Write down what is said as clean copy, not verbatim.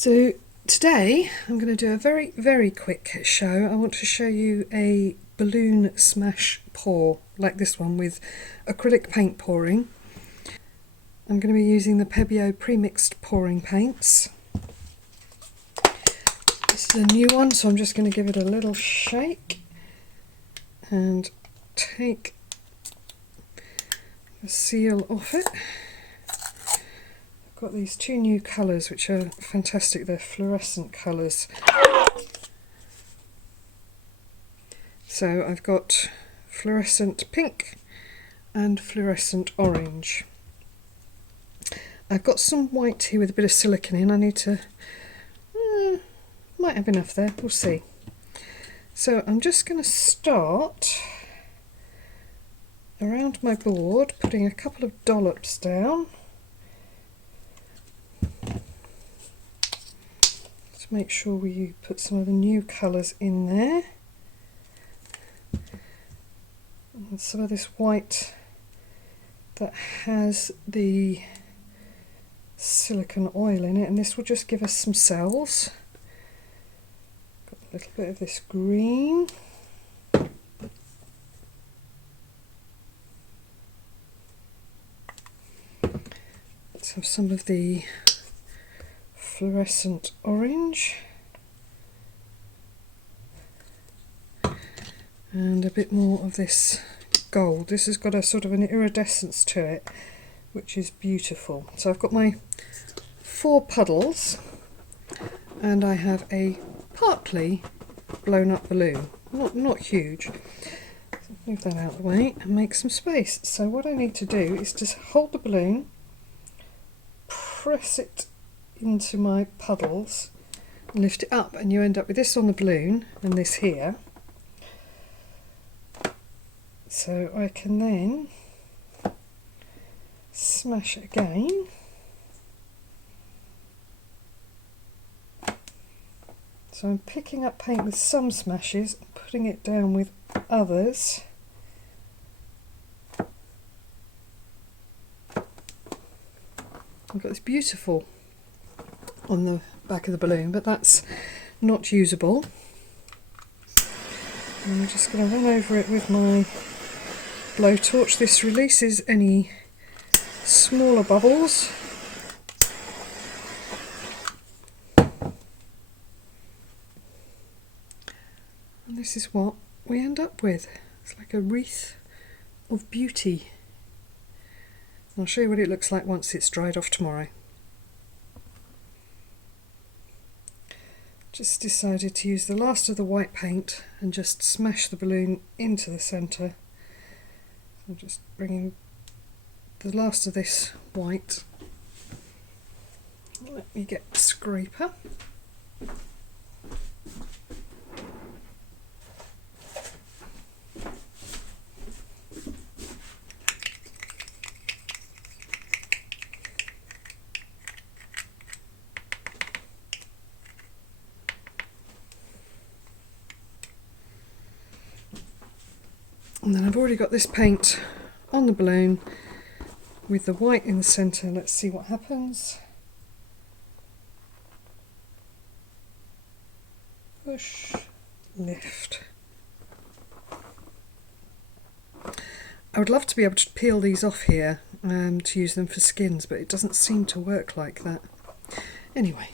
So today I'm going to do a very quick show. I want to show you a balloon smash pour like this one with acrylic paint pouring. I'm going to be using the premixed pouring paints. This is a new one, so I'm just going to give it a little shake and take the seal off it. Got these two new colours which are fantastic. They're fluorescent colours. So I've got fluorescent pink and fluorescent orange. I've got some white here with a bit of silicone in. I need to might have enough there, we'll see. So I'm just going to start around my board, putting a couple of dollops down. Make sure we put some of the new colours in there, and some of this white that has the silicone oil in it, and this will just give us some cells. Got a little bit of this green, let's have some of the fluorescent orange and a bit more of this gold. This has got a sort of an iridescence to it which is beautiful. So I've got my 4 puddles and I have a partly blown up balloon, not huge. So move that out of the way and make some space. So what I need to do is just hold the balloon, press it into my puddles and lift it up, and you end up with this on the balloon and this here. So I can then smash it again. So I'm picking up paint with some smashes and putting it down with others. I've got this beautiful on the back of the balloon, but that's not usable. And I'm just going to run over it with my blowtorch. This releases any smaller bubbles. And this is what we end up with. It's like a wreath of beauty. I'll show you what it looks like once it's dried off tomorrow. Just decided to use the last of the white paint and just smash the balloon into the centre. I'm just bringing the last of this white. Let me get the scraper. And then I've already got this paint on the balloon with the white in the centre. Let's see what happens. Push, lift. I would love to be able to peel these off here to use them for skins, but it doesn't seem to work like that. Anyway.